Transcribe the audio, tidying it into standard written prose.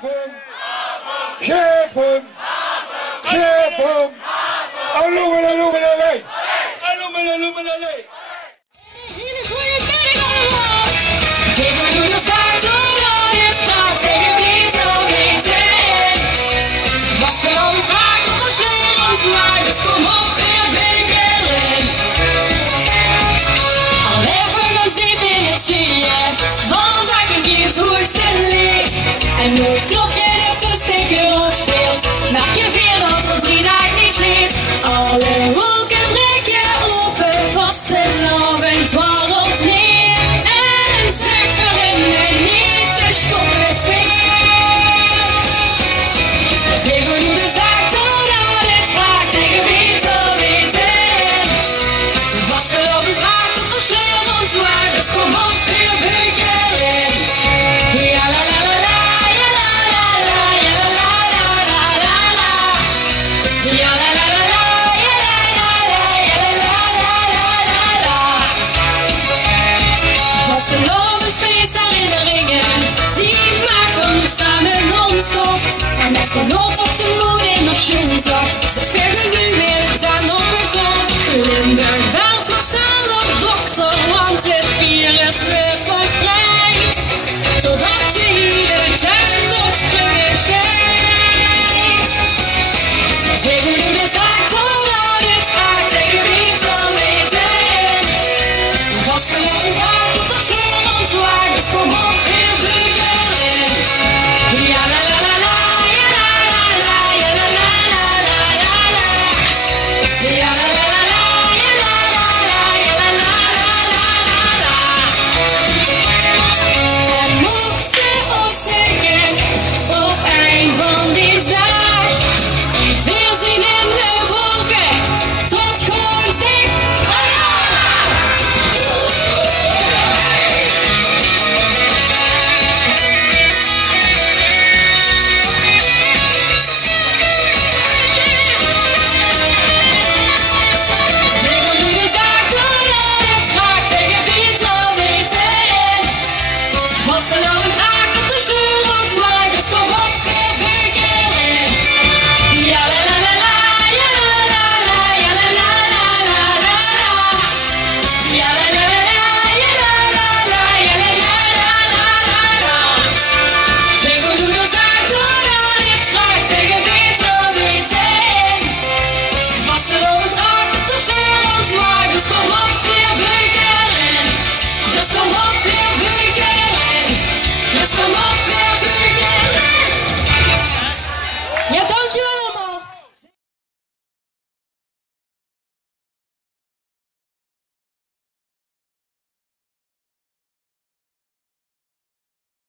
Geef hem! Geef hem! Alloemelaloemelalei! Alloemelaloemelalei! Hele goede middag allemaal! Deze moeder staat door het straat, tegen wie zo weten. Wat ze al vraagt of als je ons maakt, dus kom op weer beginnen. Al even ons diep in het zie je, vandaag een keer het hoogste licht. En